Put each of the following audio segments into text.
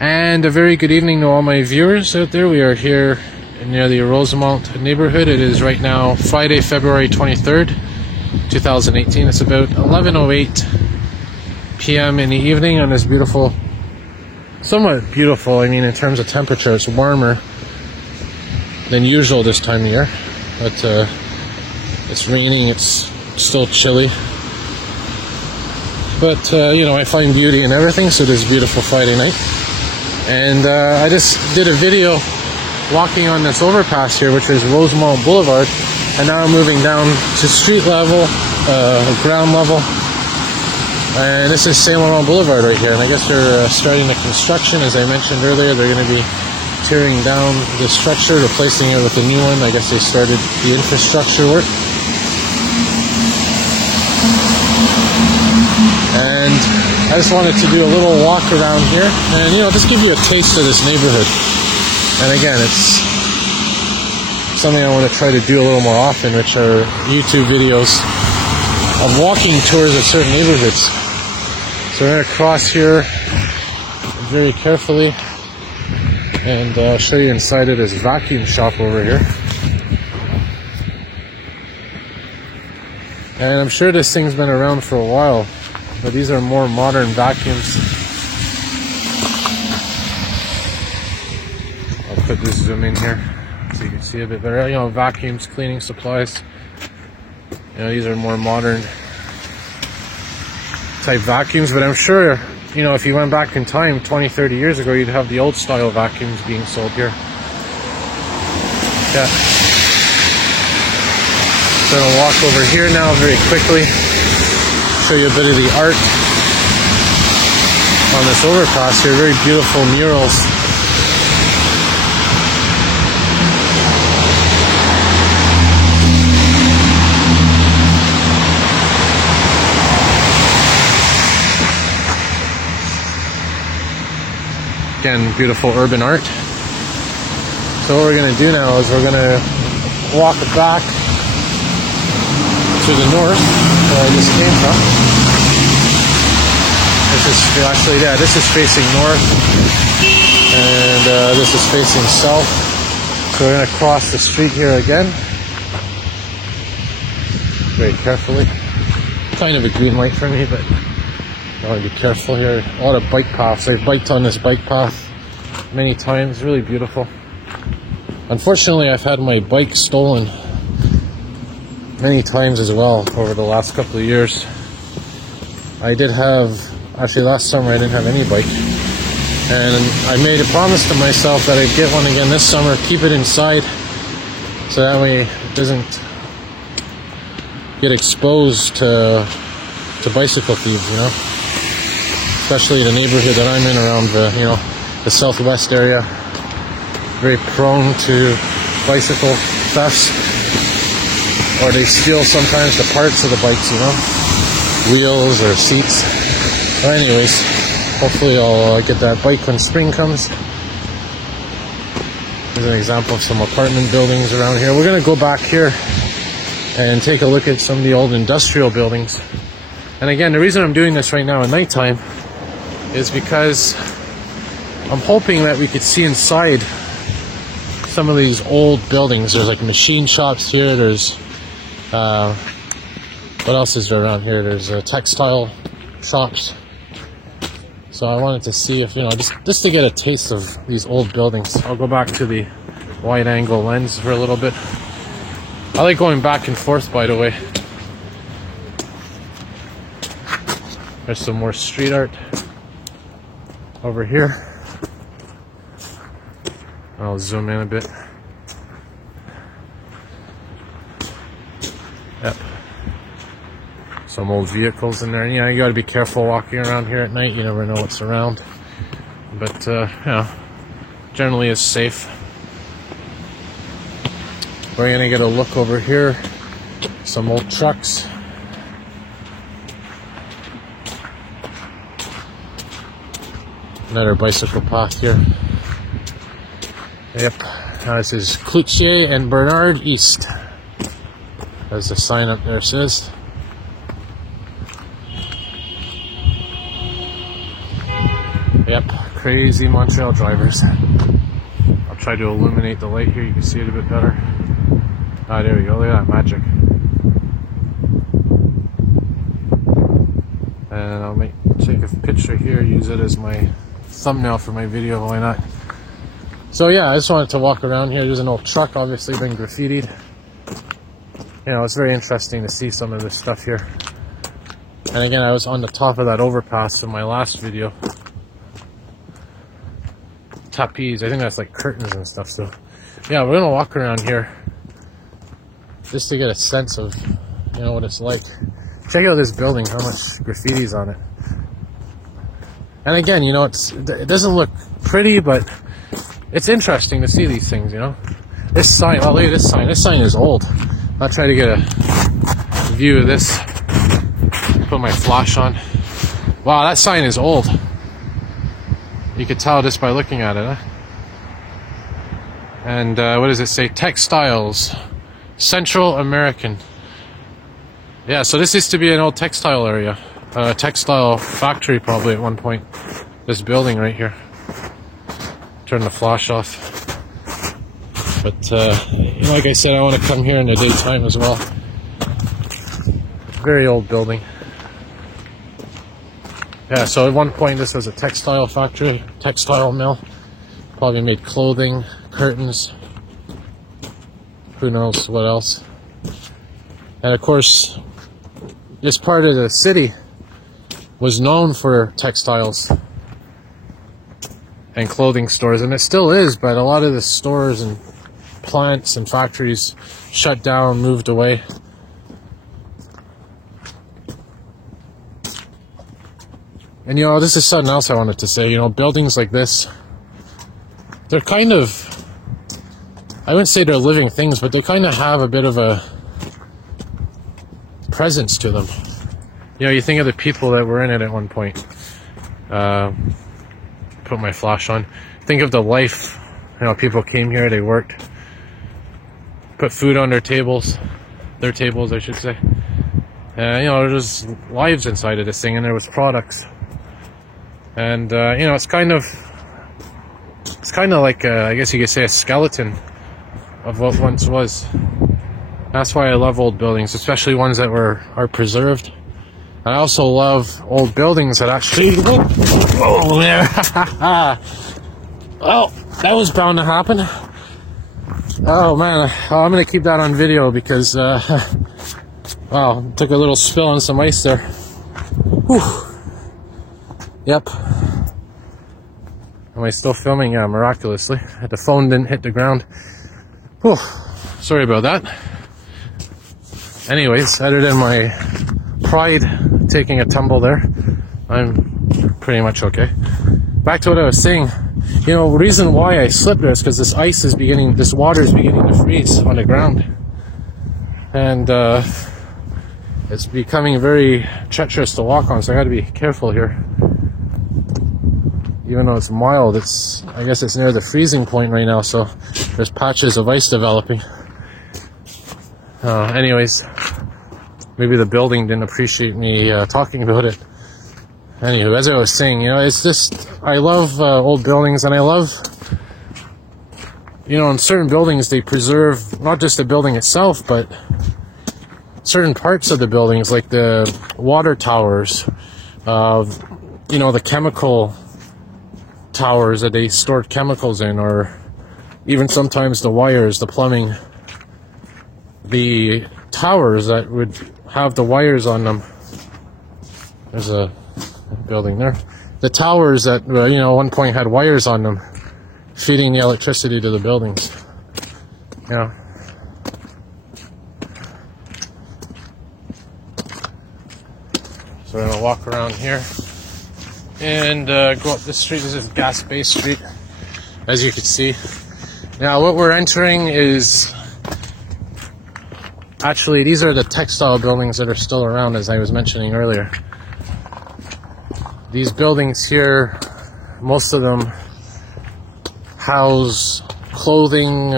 And a very good evening to all my viewers out there. We are here near the Rosemont neighborhood. It is right now Friday, February 23rd, 2018. It's about 11:08 p.m. in the evening on this beautiful, somewhat beautiful, I mean in terms of temperature, it's warmer than usual this time of year. But it's raining, it's still chilly. But, you know, I find beauty in everything, so this beautiful Friday night. And I just did a video walking on this overpass here, which is Rosemont Boulevard, and now I'm moving down to street level, ground level, and this is Saint Laurent Boulevard right here, and I guess they're starting the construction. As I mentioned earlier, they're going to be tearing down the structure, replacing it with a new one. I guess they started the infrastructure work. And I just wanted to do a little walk around here and, you know, just give you a taste of this neighborhood. And again, it's something I want to try to do a little more often, which are YouTube videos of walking tours of certain neighborhoods. So we're going to cross here very carefully, and I'll show you inside of this vacuum shop over here. And I'm sure this thing's been around for a while, but these are more modern vacuums. I'll put this zoom in here so you can see a bit better. You know, vacuums, cleaning supplies. You know, these are more modern type vacuums, but I'm sure, you know, if you went back in time 20, 30 years ago, you'd have the old style vacuums being sold here. Yeah. So I'm gonna walk over here now very quickly, show you a bit of the art on this overpass here. Very beautiful murals. Again, beautiful urban art. So what we're going to do now is we're going to walk back to the north where I just came from. This is actually, yeah, this is facing north, and this is facing south. So we're going to cross the street here again, very carefully. Kind of a green light for me, but I want to be careful here. A lot of bike paths. I've biked on this bike path many times. Really beautiful. Unfortunately, I've had my bike stolen many times as well over the last couple of years. I did have, actually last summer I didn't have any bike, and I made a promise to myself that I'd get one again this summer, keep it inside, so that way it doesn't get exposed to bicycle thieves, you know. Especially the neighborhood that I'm in around the, you know, the southwest area. Very prone to bicycle thefts. Or they steal sometimes the parts of the bikes, you know. Wheels or seats. But anyways, hopefully I'll get that bike when spring comes. Here's an example of some apartment buildings around here. We're going to go back here and take a look at some of the old industrial buildings. And again, the reason I'm doing this right now at nighttime is because I'm hoping that we could see inside some of these old buildings. There's like machine shops here, there's what else is there around here? There's textile shops. So I wanted to see if, you know, just to get a taste of these old buildings. I'll go back to the wide angle lens for a little bit. I like going back and forth, by the way. There's some more street art over here. I'll zoom in a bit. Yep. Some old vehicles in there. Yeah, you gotta be careful walking around here at night. You never know what's around. But, yeah, generally it's safe. We're gonna get a look over here. Some old trucks. Another bicycle path here. Yep, this is Cloutier and Bernard East, as the sign up there says. Yep, crazy Montreal drivers. I'll try to illuminate the light here, you can see it a bit better. Ah, there we go, look at that magic. And I'll take a picture here, use it as my thumbnail for my video, why not? So yeah, I just wanted to walk around here. There's an old truck, obviously been graffitied. You know, it's very interesting to see some of this stuff here. And again, I was on the top of that overpass in my last video. Tapis, I think that's like curtains and stuff, so yeah, we're gonna walk around here just to get a sense of, you know, what it's like. Check out this building, how much graffiti's on it. And again, you know, it doesn't look pretty, but it's interesting to see these things, you know. This sign, oh look at this sign. This sign is old. I'll try to get a view of this. Put my flash on. Wow, that sign is old. You could tell just by looking at it, huh? And what does it say? Textiles. Central American. Yeah, so this used to be an old textile area. Textile factory probably at one point. This building right here. Turn the flash off. But, you know, like I said, I want to come here in the daytime as well. Very old building. Yeah, so at one point this was a textile factory, textile mill. Probably made clothing, curtains, who knows what else. And of course, this part of the city was known for textiles and clothing stores, and it still is, but a lot of the stores and plants and factories shut down, moved away. And you know, this is something else I wanted to say. You know, buildings like this, they're kind of, I wouldn't say they're living things, but they kind of have a bit of a presence to them. You know, you think of the people that were in it at one point. Put my flash on. Think of the life. You know, people came here, they worked, put food on their tables I should say. You know, there's lives inside of this thing, and there was products. And you know, it's kind of like I guess you could say a skeleton of what once was. That's why I love old buildings, especially ones that are preserved. I also love old buildings that actually, whoa there. Well, that was bound to happen. Oh man, I'm gonna keep that on video because wow, took a little spill on some ice there. Whew. Yep. Am I still filming? Yeah, miraculously. The phone didn't hit the ground. Whew. Sorry about that. Anyways, other than my pride taking a tumble there, I'm pretty much okay. Back to what I was saying. You know, the reason why I slipped there is because this water is beginning to freeze on the ground. And it's becoming very treacherous to walk on, so I gotta be careful here. Even though it's mild, I guess it's near the freezing point right now, so there's patches of ice developing. Anyways, maybe the building didn't appreciate me talking about it. Anywho, as I was saying, you know, it's just, I love old buildings, and I love, you know, in certain buildings they preserve not just the building itself, but certain parts of the buildings, like the water towers, you know, the chemical towers that they stored chemicals in, or even sometimes the wires, the plumbing, the towers that would have the wires on them. There's a building there. The towers that, you know, at one point had wires on them feeding the electricity to the buildings. Yeah. So we're gonna walk around here and go up this street. This is Gaspé Street, as you can see. Now what we're entering is, actually these are the textile buildings that are still around, as I was mentioning earlier. These buildings here, most of them house clothing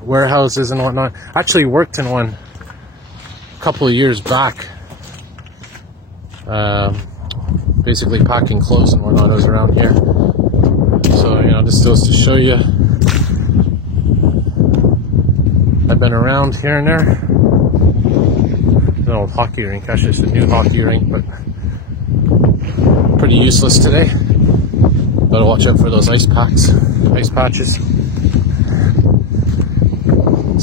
warehouses and whatnot. I actually worked in one a couple of years back. basically packing clothes and whatnot is around here. So, you know, this goes to show you I've been around here and there. There's an old hockey rink, actually it's a new hockey rink, but pretty useless today. Gotta watch out for those ice patches.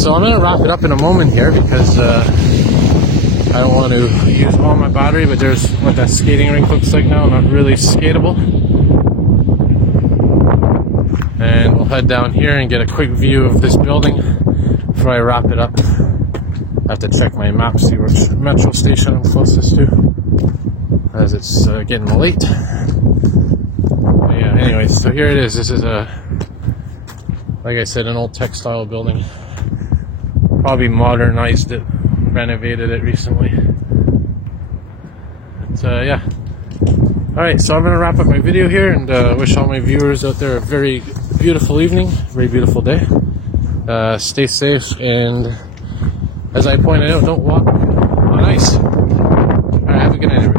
So I'm gonna wrap it up in a moment here because I don't want to use all my battery, but there's what that skating rink looks like now, not really skatable. And we'll head down here and get a quick view of this building before I wrap it up. I have to check my map, see which metro station I'm closest to, as it's getting late. But yeah, anyways, so here it is. This is like I said, an old textile building. Probably modernized it, renovated it recently. But yeah. Alright, so I'm going to wrap up my video here and wish all my viewers out there a very beautiful evening, very beautiful day. Stay safe, and as I pointed out, don't walk on ice. Alright, have a good night, everybody.